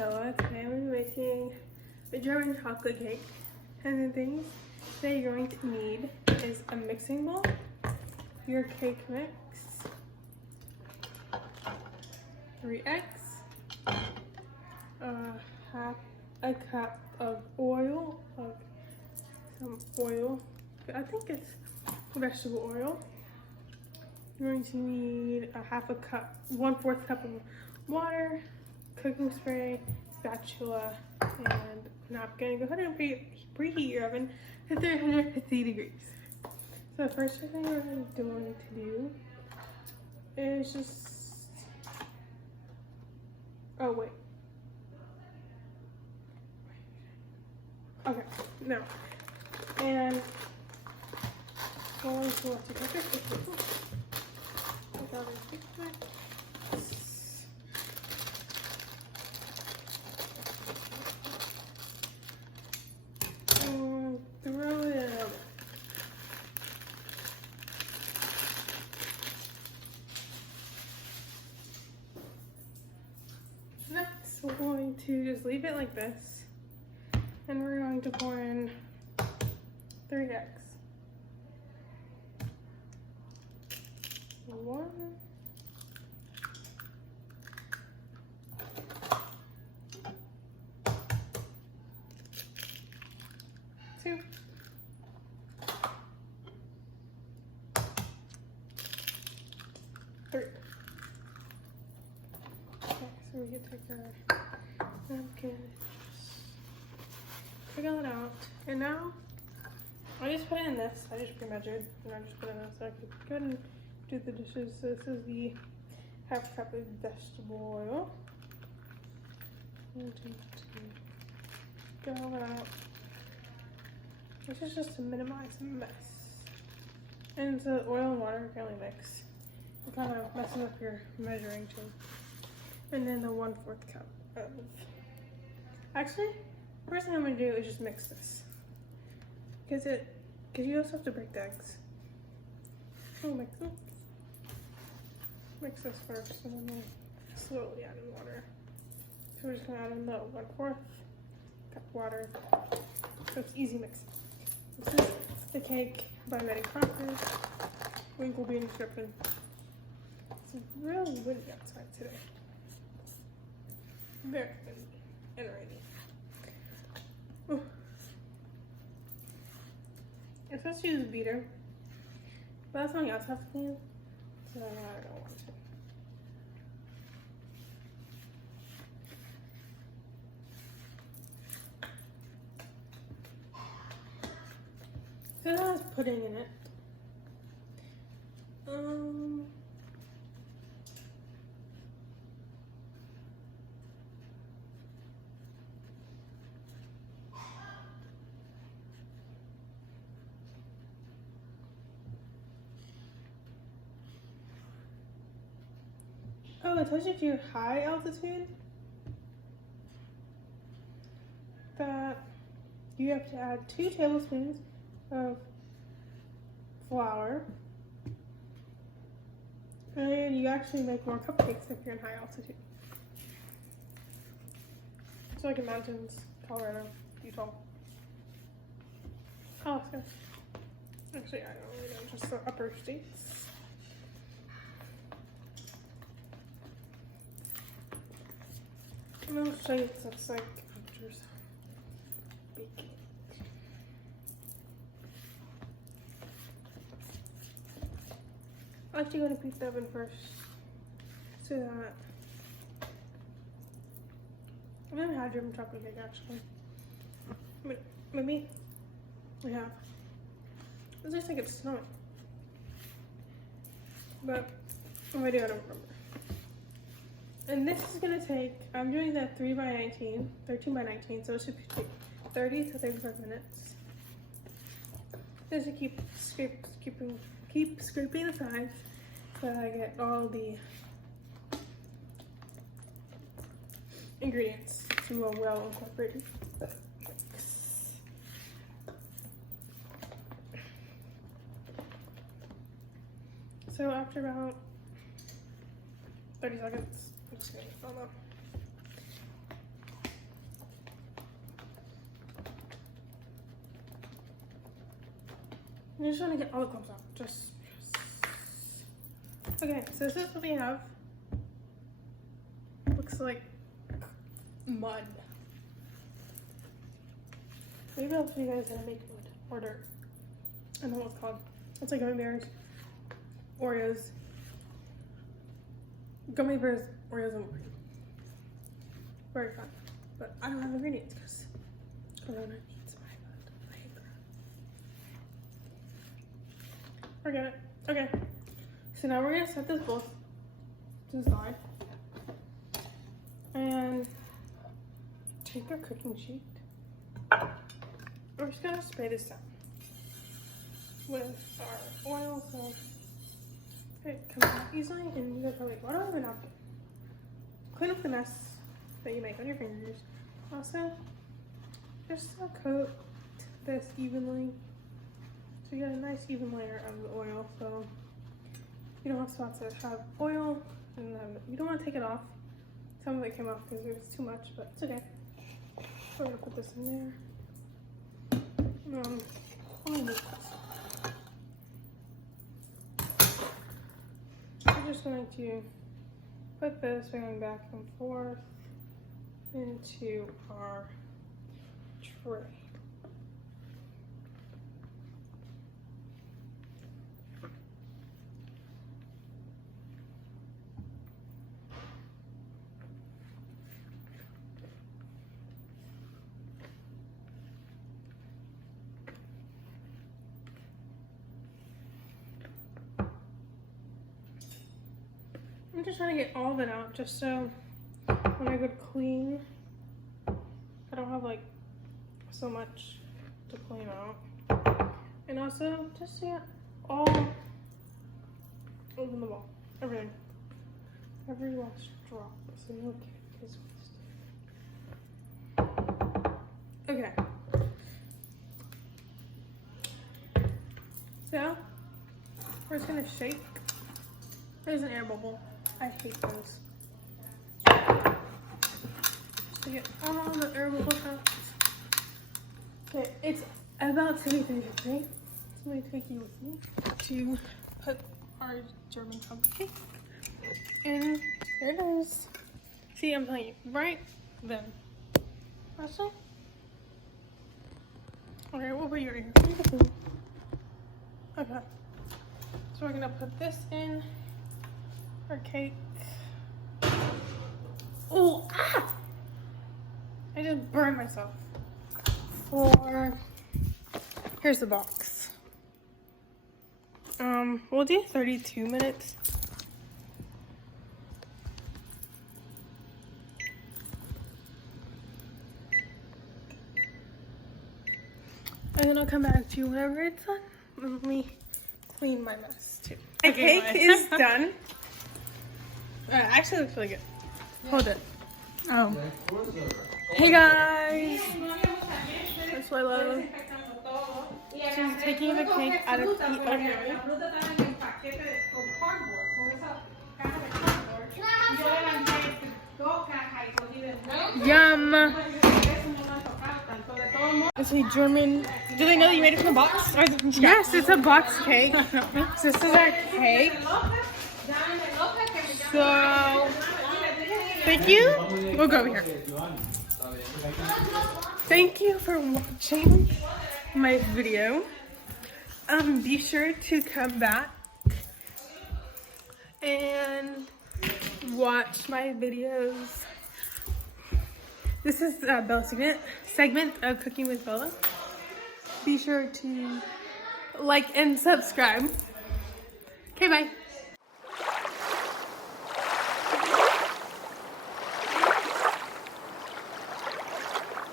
Noah. Today I'm making a German chocolate cake. And the things that you're going to need is a mixing bowl, your cake mix, 3 eggs, half a cup of oil, I think it's vegetable oil. You're going to need a 1/4 cup of water, cooking spray, spatula, and napkin. Go ahead and preheat your oven to 350 degrees. So the first thing we're going to do is just, oh wait. Okay, no. And going to let you cook it. And throw it in. Next, we're going to just leave it like this, and we're going to pour in 3 eggs. 1, 2, 3. Okay, so we can take our napkin, take all it out, and now I just put it in this. I just pre-measured, and I just put it in this so I could go ahead and do the dishes. So this is the 1/2 cup of vegetable oil. Get all that out. This is just to minimize the mess. And so oil and water can only mix. You're kind of messing up your measuring too. And then the 1/4 cup of. Actually, first thing I'm gonna do is just mix this. Because you also have to break the eggs. So mix this first, and then we'll slowly add in water. So we're just gonna add in the 1/4 cup water. So it's easy mixing. This is the cake by Betty Crocker. Link will be in the description. It's really windy outside today. Very windy and rainy. Ooh. I'm supposed to use a beater, but that's something else I have to do, so I don't want to. So that has pudding in it. Oh, it tells you if you're high altitude that you have to add 2 tablespoons of flour, and you actually make more cupcakes if you're in high altitude. It's like in mountains, Colorado, Utah, Alaska. Actually, I don't really know, just the upper states. And I'll show you what it looks like after baking. I'm actually going to preheat the oven first, so that I've never had German chocolate cake actually. Maybe I have. It looks like it's snowing, but if I do, I don't remember. And this is gonna take, I'm doing that 13 by 19, so it should take 30 to 35 minutes. Just to keep scraping the sides so that I get all the ingredients to a well incorporated mix. So after about 30 seconds, I'm just gonna fill them up. I just want to get all the clumps out. Okay, so this is what we have. Looks like mud. Maybe I'll show you guys how to make mud or dirt. I don't know what it's called. It's like gummy bears, Oreos. Gummy bears, Oreos, and cream. Very fun. But I don't have ingredients because Corona eats my butt. I hate that. Forget it. Okay. So now we're gonna set this bowl to the side and take our cooking sheet. We're just gonna spray this down with our oil so it comes out easily. And you guys are like, why do I have a napkin? Clean up the mess that you make on your fingers. Also, just coat this evenly so you get a nice even layer of the oil. So you don't have spots that have oil, and then you don't want to take it off. Some of it came off because it was too much, but it's okay. So we're gonna put this in there. We're just going to put this going back and forth into our tray. I'm just trying to get all of it out just so when I go to clean, I don't have like so much to clean out. And also just to get all over the wall, everything. Every last drop so no cake is wasted. Okay. So we're just gonna shake. There's an air bubble. I hate those. Just to get all the air bubbles out. Okay, it's about to be 3:50. So let me take you with me to put our German cupcake. And there it is. See, I'm telling you, right then. Also, okay, we'll put you right here. Okay. So we're gonna put this in our cake. Oh, ah! I just burned myself. Here's the box. We'll do 32 minutes. And then I'll come back to you whenever it's done. Let me clean my mess too. My cake is done. Actually, it looks really good. Yeah. Hold it. Oh. Hey guys. That's what I love. She's taking the cake out of the oven. Yum. It's a German. Do they know that you made it from the box? Or is it from scratch? Yes, it's a box cake. So this is our cake. So, thank you. We'll go over here. Thank you for watching my video. Be sure to come back and watch my videos. This is Bella's segment of Cooking with Bella. Be sure to like and subscribe. Okay, bye.